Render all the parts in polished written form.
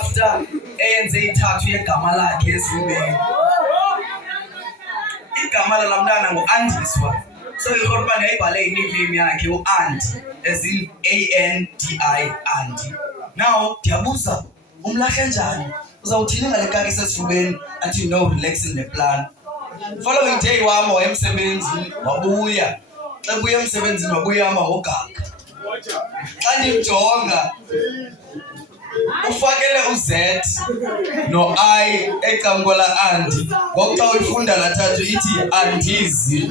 after enze ithathu yegama lakhe esifubeni. Igama lala mntana nguAndiswa. So ikhona ngayibhale nickname yakhe uAndi as in ANDI Andi. Now ndiyabuza umlahle njani? Uzawuthini ngale kaki sesifubeni until no relaxing the plan. Following day wami wayemsebenzini wabuya. Xa buya emsebenzini wabuya hamba ngogaga. Xa ndimjonga ufakele uZ no I ekamgo la Andi. Ngokuxa uyifunda lathathu ithi Andizi.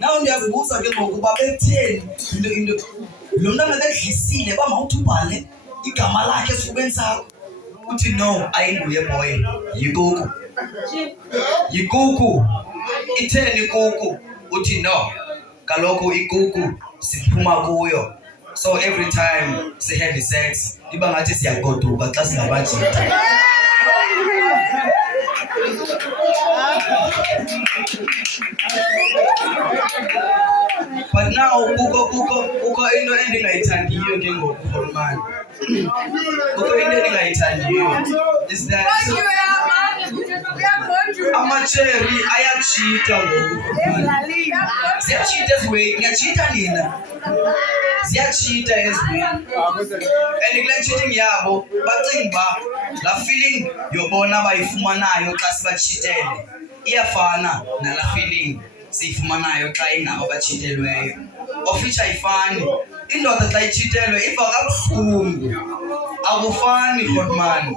Now ndiyazibuza ke ngokuba betheni into lo mntana bedlisile bamawuthi ubhale igama lakhe esifubeni sakho. Uthi no ayinguye boy yikuku. Yikuku itheni ikuku? Uthi no kaloku ikuku siphuma kuyo. So every time si have sex iba ngathi siyagoduka xa singabajita. But now kuko into endingayithandiyo ke ngoku Holman. Kuko into endingayithandiyo is that amacheri ayachita ngoku Holman. Ziyachita eziweni, ngiyachita nina. Ziyachita eziweni. And kule cheating yabo bacinga ba la feeling yobona bayifumanayo xa sibachitele iyafana nala feeling siyifumanayo xa ingabo bachitelweyo. Of which ayifani. Indoda xa ichitelwe iva kabuhlungu. Akufani Holman.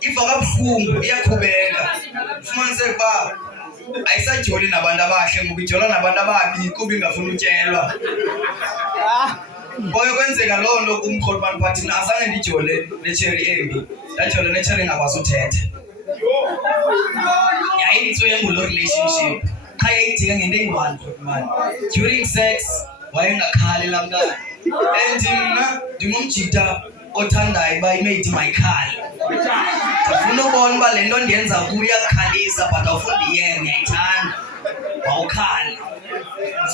Iva kabuhlungu iyaqhubeka. Fumanise ba ayisajoli nabantu abahle ngoba ijola nabantu ababi kuba ingafuna utyelwa. Boye kwenzeka loo nto kumKholman but azange ndijole necherry embi. Ndajole necherry engakwazi uthetha. Yayintswembu lo relationship. Qha yayidinga ngento eyi-one Holman. During sex wayengakhali laa mntana. And mna ndingumjita othandayo uba imate mayikhali. Ndifuna ubona uba le nto ndiyenza kuyo iyakukhalisa but awufuni ndiyene uyayithanda. Mawukhali.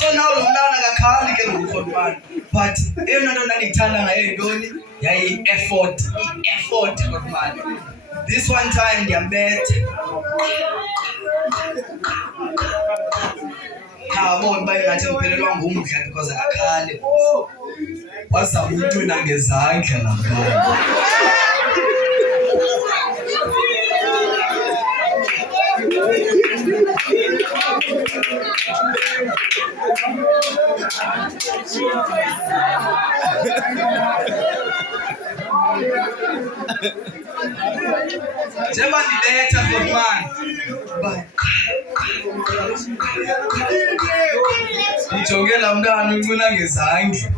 So now lo mntana akakhali ke ngoku Holman. But eyona nto ndandiyithanda ngayo yintoni? Yayi-effort. I-effort Holman. This one time ndiyambetha. Abona uba ingathi ngiphelelwa ngumdla because akakhali. Wazama untwina ngezandla laa mntana. Njengoba ndibetha Holman ndijonge laa mntana uncuna ngezandla.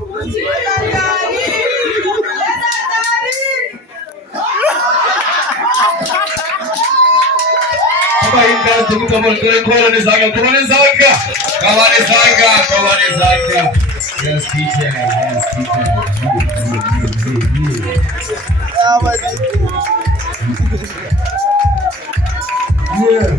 Apa ingazi kutoka kwa nezanga kwa nezanga. Yes, teacher. Yeah.